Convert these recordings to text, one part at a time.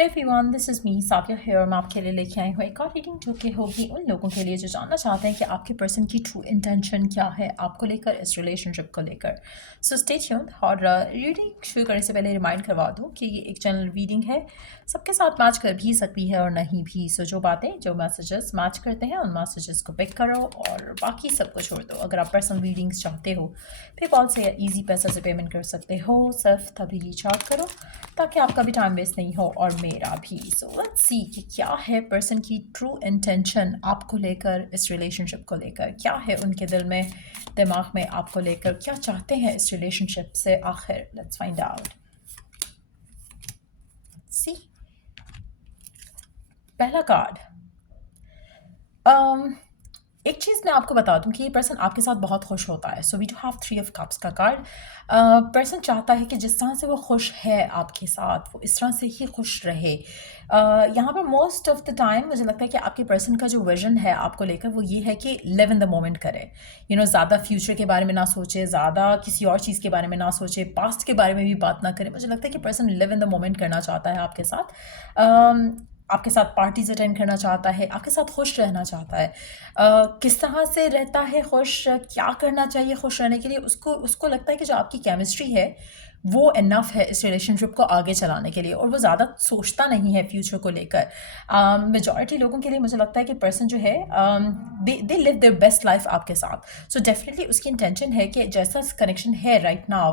Hello everyone, this is me Safiya here. मैं आपके लिए लेके आई हूँ एक और रीडिंग जो कि होगी उन लोगों के लिए जो जानना चाहते हैं कि आपके पर्सन की ट्रू इंटेंशन क्या है आपको लेकर, इस रिलेशनशिप को लेकर। So stay tuned. और रीडिंग शुरू करने से पहले रिमाइंड करवा दूँ कि ये एक जनरल रीडिंग है, सबके साथ मैच कर भी सकती है और नहीं भी। सो जो बातें, जो मैसेजेस मैच करते हैं उन मैसेजेस को पिक करो और बाकी सबको छोड़ दो। अगर आप पर्सनल रीडिंग्स चाहते हो, पेपॉल से या ईजी पैसा से पेमेंट कर सकते हो, सिर्फ तभी रीच आउट करो ताकि आपका भी टाइम वेस्ट नहीं हो और मेरा भी। सो लेट्स सी कि क्या है पर्सन की ट्रू इंटेंशन आपको लेकर, इस रिलेशनशिप को लेकर। क्या है उनके दिल में, दिमाग में आपको लेकर, क्या चाहते हैं इस रिलेशनशिप से आखिर। Let's find out. सी पहला कार्ड। एक चीज़ मैं आपको बता दूं कि ये पर्सन आपके साथ बहुत खुश होता है। So we do have 3 of cups का कार्ड। पर्सन चाहता है कि जिस तरह से वो खुश है आपके साथ, वो इस तरह से ही खुश रहे। यहाँ पर मोस्ट ऑफ द टाइम मुझे लगता है कि आपके पर्सन का जो विजन है आपको लेकर वो ये है कि लिव इन द मोमेंट करे। ज़्यादा फ्यूचर के बारे में ना सोचे, ज़्यादा किसी और चीज़ के बारे में ना सोचे, पास्ट के बारे में भी बात ना करे। मुझे लगता है कि person live in the moment करना चाहता है आपके साथ। आपके साथ पार्टीज अटेंड करना चाहता है, आपके साथ खुश रहना चाहता है। किस तरह से रहता है खुश, क्या करना चाहिए खुश रहने के लिए, उसको उसको लगता है कि जो आपकी केमिस्ट्री है वो इनफ है इस रिलेशनशिप को आगे चलाने के लिए, और वो ज़्यादा सोचता नहीं है फ्यूचर को लेकर। मेजॉरिटी लोगों के लिए मुझे लगता है कि पर्सन जो है they live their best life आपके साथ। सो डेफिनेटली उसकी इंटेंशन है कि जैसा कनेक्शन है राइट नाउ,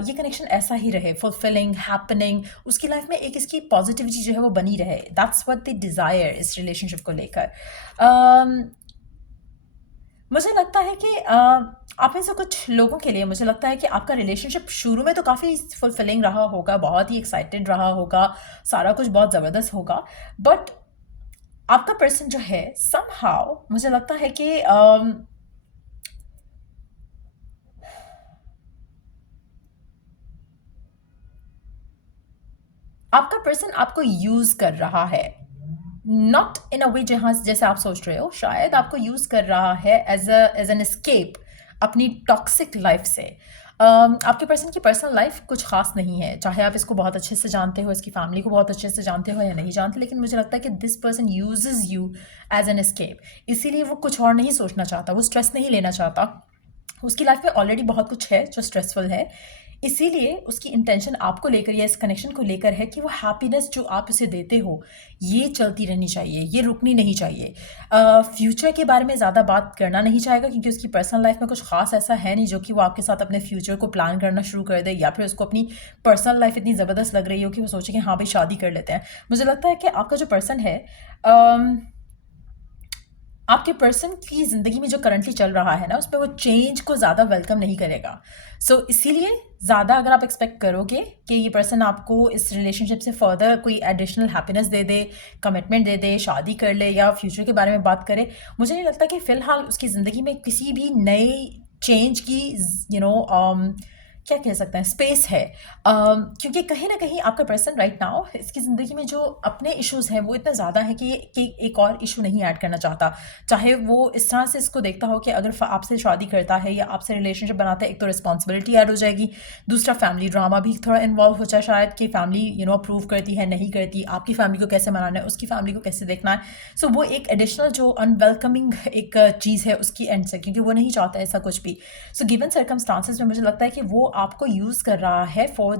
ये कनेक्शन ऐसा ही रहे, फुलफिलिंग, हैपनिंग, उसकी लाइफ में एक इसकी पॉजिटिविटी जो है वो बनी रहे। दैट्स व्हाट दे डिज़ायर इस रिलेशनशिप को लेकर। मुझे लगता है कि आप में से कुछ लोगों के लिए मुझे लगता है कि आपका रिलेशनशिप शुरू में तो काफ़ी फुलफिलिंग रहा होगा, बहुत ही एक्साइटेड रहा होगा, सारा कुछ बहुत ज़बरदस्त होगा। बट आपका पर्सन जो है समहाउ मुझे लगता है कि आपका पर्सन आपको यूज़ कर रहा है, नॉट इन अ वे जहाँ जैसे आप सोच रहे हो। शायद आपको यूज़ कर रहा है एज एन एस्केप अपनी टॉक्सिक लाइफ से। आपके पर्सन की पर्सनल लाइफ कुछ खास नहीं है, चाहे आप इसको बहुत अच्छे से जानते हो, इसकी फैमिली को बहुत अच्छे से जानते हो या नहीं जानते, लेकिन मुझे लगता है कि this person uses you as an escape. इसीलिए वो कुछ और नहीं सोचना चाहता, वो स्ट्रेस नहीं लेना चाहता। उसकी लाइफ में ऑलरेडी बहुत कुछ है जो स्ट्रेसफुल है, इसीलिए उसकी इंटेंशन आपको लेकर या इस कनेक्शन को लेकर है कि वो हैप्पीनेस जो आप उसे देते हो ये चलती रहनी चाहिए, ये रुकनी नहीं चाहिए। फ्यूचर के बारे में ज़्यादा बात करना नहीं चाहेगा, क्योंकि उसकी पर्सनल लाइफ में कुछ खास ऐसा है नहीं जो कि वो आपके साथ अपने फ्यूचर को प्लान करना शुरू कर दे, या फिर उसको अपनी पर्सनल लाइफ इतनी ज़बरदस्त लग रही हो कि वो सोचे कि हाँ भाई शादी कर लेते हैं। मुझे लगता है कि आपका जो पर्सन है, आपके पर्सन की ज़िंदगी में जो करंटली चल रहा है ना, उसमें वो चेंज को ज़्यादा वेलकम नहीं करेगा। सो इसीलिए ज़्यादा अगर आप एक्सपेक्ट करोगे कि ये पर्सन आपको इस रिलेशनशिप से फर्दर कोई एडिशनल हैप्पीनेस दे दे, कमिटमेंट दे दे, शादी कर ले या फ्यूचर के बारे में बात करे, मुझे नहीं लगता कि फ़िलहाल उसकी ज़िंदगी में किसी भी नए चेंज की क्या कह सकते हैं स्पेस है। क्योंकि कहीं ना कहीं आपका पर्सन राइट नाउ इसकी ज़िंदगी में जो अपने इश्यूज हैं वो इतना ज़्यादा है कि एक और इशू नहीं ऐड करना चाहता। चाहे वो इस तरह से इसको देखता हो कि अगर आपसे शादी करता है या आपसे रिलेशनशिप बनाता है, एक तो रिस्पॉन्सिबिलिटी ऐड हो जाएगी, दूसरा फैमिली ड्रामा भी थोड़ा इन्वॉल्व हो जाए शायद, कि फैमिली अप्रूव करती है नहीं करती, आपकी फैमिली को कैसे मनाना है, उसकी फैमिली को कैसे देखना है। सो वो एक एडिशनल जो अनवेलकमिंग एक चीज़ है उसकी एंड से, क्योंकि वो नहीं चाहता ऐसा कुछ भी। सो गिवन सर्कमस्टांसिस में मुझे लगता है कि वो आपको यूज़ कर रहा है फॉर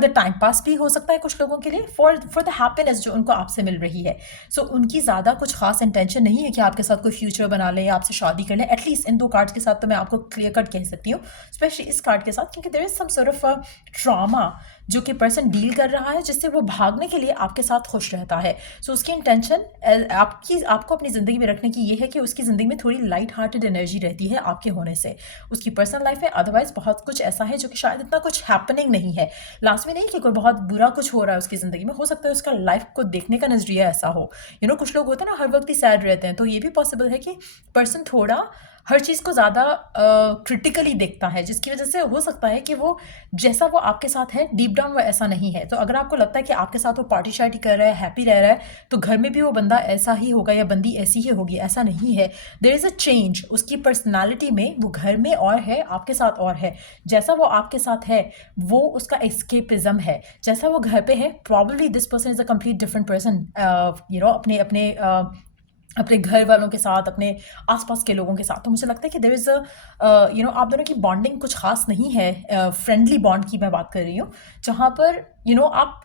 द टाइम पास भी हो सकता है कुछ लोगों के लिए, फॉर द हैप्पीनेस जो उनको आपसे मिल रही है। सो उनकी ज़्यादा कुछ खास इंटेंशन नहीं है कि आपके साथ कोई फ्यूचर बना ले या आपसे शादी कर ले। एटलीस्ट इन 2 कार्ड्स के साथ तो मैं आपको क्लियर कट कह सकती हूँ, स्पेशली इस कार्ड के साथ, क्योंकि there is some sort of trauma जो कि पर्सन डील कर रहा है, जिससे वो भागने के लिए आपके साथ खुश रहता है। सो उसकी इंटेंशन आपको अपनी ज़िंदगी में रखने की ये है कि उसकी ज़िंदगी में थोड़ी लाइट हार्टेड एनर्जी रहती है आपके होने से। उसकी पर्सनल लाइफ में अदरवाइज बहुत कुछ ऐसा है जो कि शायद इतना कुछ हैपनिंग नहीं है। लास्ट में नहीं कि कोई बहुत बुरा कुछ हो रहा है उसकी ज़िंदगी में, हो सकता है उसका लाइफ को देखने का नज़रिया ऐसा हो। कुछ लोग होते हैं ना हर वक्त ही सैड रहते हैं, तो ये भी पॉसिबल है कि पर्सन थोड़ा हर चीज़ को ज़्यादा क्रिटिकली देखता है, जिसकी वजह से हो सकता है कि वो जैसा वो आपके साथ है डीप डाउन वो ऐसा नहीं है। तो अगर आपको लगता है कि आपके साथ वो पार्टी शार्टी कर रहा है, हैप्पी रह रहा है, तो घर में भी वो बंदा ऐसा ही होगा या बंदी ऐसी ही होगी, ऐसा नहीं है। देयर इज़ अ चेंज उसकी पर्सनालिटी में, वो घर में और है, आपके साथ और है। जैसा वो आपके साथ है वो उसका एस्केपिज्म है, जैसा वो घर पे है probably this person is a complete different person, अपने अपने अपने घर वालों के साथ, अपने आसपास के लोगों के साथ। तो मुझे लगता है कि देयर इज़ आप दोनों की बॉन्डिंग कुछ खास नहीं है। फ्रेंडली बॉन्ड की मैं बात कर रही हूँ, जहाँ पर आप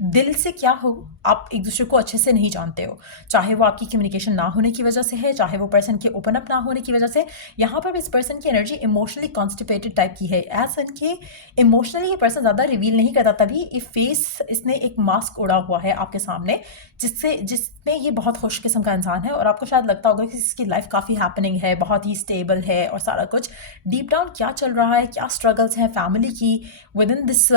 दिल से क्या हो, आप एक दूसरे को अच्छे से नहीं जानते हो, चाहे वो आपकी कम्युनिकेशन ना होने की वजह से है, चाहे वो पर्सन के ओपन अप ना होने की वजह से। यहाँ पर भी इस पर्सन की एनर्जी इमोशनली कॉन्स्टिपेटेड टाइप की है, एज इन के इमोशनली ये पर्सन ज़्यादा रिवील नहीं करता, तभी ये फेस इसने एक मास्क उड़ा हुआ है आपके सामने, जिसमें ये बहुत खुश किस्म का इंसान है और आपको शायद लगता होगा कि इसकी लाइफ काफ़ी हैपनिंग है, बहुत ही स्टेबल है और सारा कुछ। डीप डाउन क्या चल रहा है, क्या स्ट्रगल्स हैं फैमिली की विद इन दिस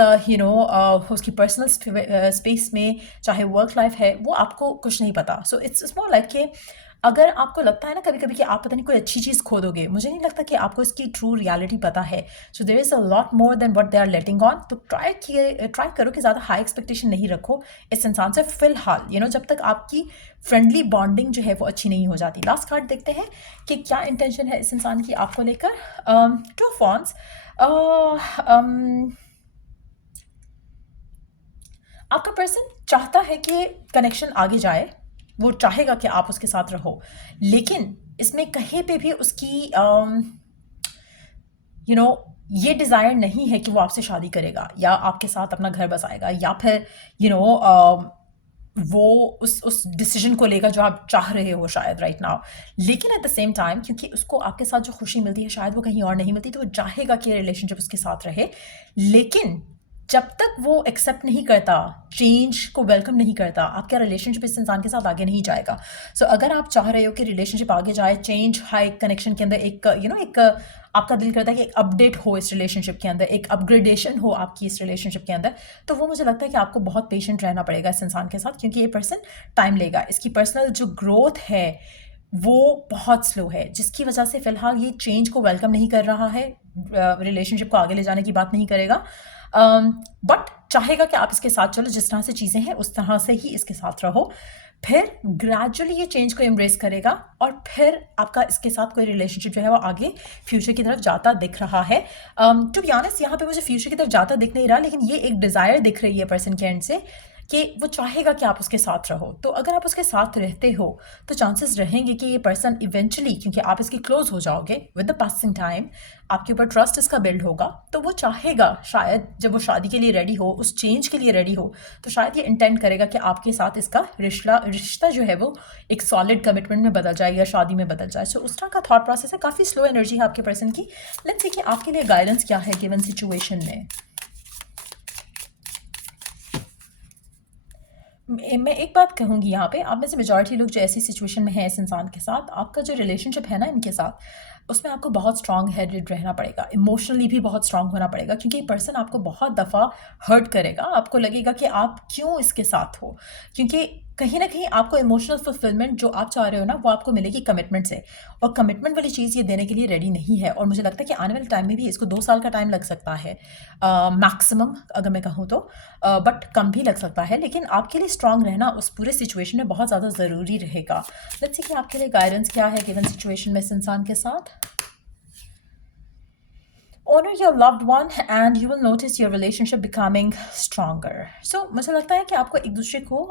उसकी पर्सनल स्पेस में, चाहे वर्क लाइफ है, वो आपको कुछ नहीं पता। सो इट्स मोर लाइक कि अगर आपको लगता है ना कभी कभी कि आप पता नहीं कोई अच्छी चीज़ खो दोगे, मुझे नहीं लगता कि आपको इसकी ट्रू रियलिटी पता है। So there is a lot more than what they are letting on. तो ट्राई करो कि ज़्यादा हाई एक्सपेक्टेशन नहीं रखो इस इंसान से फिलहाल, जब तक आपकी फ्रेंडली बॉन्डिंग जो है वो अच्छी नहीं हो जाती। लास्ट कार्ड देखते हैं कि क्या इंटेंशन है इस इंसान की आपको लेकर। टू ऑफ वॉन्ड्स, आपका पर्सन चाहता है कि कनेक्शन आगे जाए, वो चाहेगा कि आप उसके साथ रहो, लेकिन इसमें कहीं पे भी उसकी ये डिज़ायर नहीं है कि वो आपसे शादी करेगा या आपके साथ अपना घर बसाएगा, या फिर वो उस डिसीजन को लेकर जो आप चाह रहे हो शायद राइट नाउ। लेकिन एट द सेम टाइम, क्योंकि उसको आपके साथ जो खुशी मिलती है शायद वो कहीं और नहीं मिलती, तो वो चाहेगा कि रिलेशनशिप उसके साथ रहे। लेकिन जब तक वो एक्सेप्ट नहीं करता, चेंज को वेलकम नहीं करता, आपका रिलेशनशिप इस इंसान के साथ आगे नहीं जाएगा। सो अगर आप चाह रहे हो कि रिलेशनशिप आगे जाए, चेंज हाई कनेक्शन के अंदर एक आपका दिल करता है कि एक अपडेट हो इस रिलेशनशिप के अंदर, एक अपग्रेडेशन हो आपकी इस रिलेशनशिप के अंदर, तो वो मुझे लगता है कि आपको बहुत पेशेंट रहना पड़ेगा इस इंसान के साथ, क्योंकि ये पर्सन टाइम लेगा। इसकी पर्सनल जो ग्रोथ है वो बहुत स्लो है, जिसकी वजह से फ़िलहाल ये चेंज को वेलकम नहीं कर रहा है, रिलेशनशिप को आगे ले जाने की बात नहीं करेगा, बट चाहेगा कि आप इसके साथ चलो, जिस तरह से चीज़ें हैं उस तरह से ही इसके साथ रहो। फिर ग्रेजुअली ये चेंज को एम्ब्रेस करेगा और फिर आपका इसके साथ कोई रिलेशनशिप जो है वो आगे फ्यूचर की तरफ जाता दिख रहा है। टू बी ऑनेस्ट, यहाँ पे मुझे फ्यूचर की तरफ जाता दिख नहीं रहा, लेकिन ये एक डिज़ायर दिख रही है पर्सन के एंड से कि वो चाहेगा कि आप उसके साथ रहो। तो अगर आप उसके साथ रहते हो तो चांसेस रहेंगे कि ये पर्सन इवेंचुअली, क्योंकि आप इसके क्लोज हो जाओगे विद द पासिंग टाइम, आपके ऊपर ट्रस्ट इसका बिल्ड होगा, तो वो चाहेगा शायद जब वो शादी के लिए रेडी हो, उस चेंज के लिए रेडी हो, तो शायद ये इंटेंड करेगा कि आपके साथ इसका रिश्ता जो है वो एक सॉलिड कमिटमेंट में बदल जाए या शादी में बदल जाए। सो उस तरह का थॉट प्रोसेस है, काफ़ी स्लो एनर्जी है आपके पर्सन की। लेट्स सी कि आपके लिए गाइडेंस क्या है गिवन सिचुएशन में। मैं एक बात कहूँगी यहाँ पे, आप में से मेजॉरिटी लोग जो ऐसी सिचुएशन में हैं इस इंसान के साथ, आपका जो रिलेशनशिप है ना इनके साथ, उसमें आपको बहुत स्ट्रांग हेडेड रहना पड़ेगा, इमोशनली भी बहुत स्ट्रांग होना पड़ेगा, क्योंकि ये पर्सन आपको बहुत दफ़ा हर्ट करेगा। आपको लगेगा कि आप क्यों इसके साथ हो, क्योंकि कहीं ना कहीं आपको इमोशनल फुलफिलमेंट जो आप चाह रहे हो ना वो आपको मिलेगी कमिटमेंट से, और कमिटमेंट वाली चीज़ ये देने के लिए रेडी नहीं है। और मुझे लगता है कि आने वाले टाइम में भी इसको 2 साल का टाइम लग सकता है मैक्सिमम, अगर मैं कहूँ तो, बट कम भी लग सकता है। लेकिन आपके लिए स्ट्रांग रहना उस पूरे सिचुएशन में बहुत ज़्यादा ज़रूरी रहेगा। लेट्स सी कि आपके लिए गाइडेंस क्या है गिवन सिचुएशन में इस इंसान के साथ। Honor your loved one and you will notice your relationship becoming stronger. So मुझे लगता है कि आपको एक दूसरे को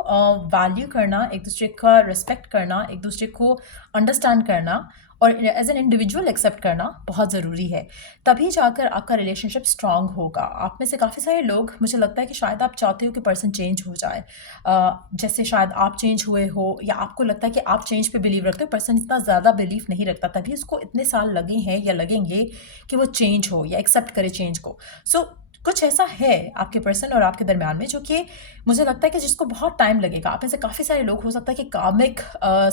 वैल्यू करना, एक दूसरे का रिस्पेक्ट करना, एक दूसरे को अंडरस्टैंड करना और एज एन इंडिविजुअल एक्सेप्ट करना बहुत ज़रूरी है, तभी जाकर आपका रिलेशनशिप स्ट्रांग होगा। आप में से काफ़ी सारे लोग, मुझे लगता है कि शायद आप चाहते हो कि पर्सन चेंज हो जाए, जैसे शायद आप चेंज हुए हो, या आपको लगता है कि आप चेंज पे बिलीव रखते हो, पर्सन इतना ज़्यादा बिलीव नहीं रखता, तभी उसको इतने साल लगे हैं या लगेंगे कि वो चेंज हो या एक्सेप्ट करे चेंज को। सो कुछ ऐसा है आपके पर्सन और आपके दरमियान में जो कि मुझे लगता है कि जिसको बहुत टाइम लगेगा। आप में से काफ़ी सारे लोग हो सकता है कि कार्मिक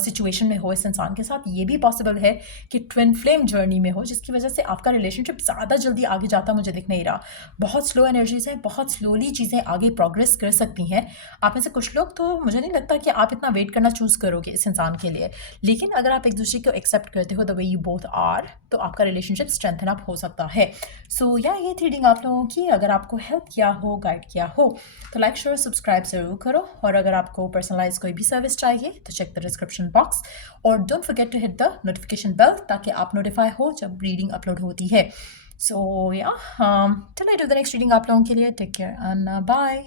सिचुएशन में हो इस इंसान के साथ। ये भी पॉसिबल है कि ट्विन फ्लेम जर्नी में हो, जिसकी वजह से आपका रिलेशनशिप ज़्यादा जल्दी आगे जाता मुझे दिख नहीं रहा। बहुत स्लो एनर्जीज हैं, बहुत स्लोली चीज़ें आगे प्रोग्रेस कर सकती हैं। आप में से कुछ लोग तो मुझे नहीं लगता कि आप इतना वेट करना चूज़ करोगे इस इंसान के लिए। लेकिन अगर आप एक दूसरे को एक्सेप्ट करते हो the way you both are, तो आपका रिलेशनशिप स्ट्रेंथन अप हो सकता है। सो या ये थी रीडिंग आप लोगों की। अगर आपको हेल्प किया हो, गाइड किया हो, तो लाइक शेयर सब्सक्राइब ज़रूर करो। और अगर आपको पर्सनलाइज कोई भी सर्विस चाहिए तो चेक द डिस्क्रिप्शन बॉक्स, और don't forget to hit the notification bell ताकि आप नोटिफाई हो जब रीडिंग अपलोड होती है। सो या till I do the next reading आप लोगों के लिए, टेक केयर एंड बाय।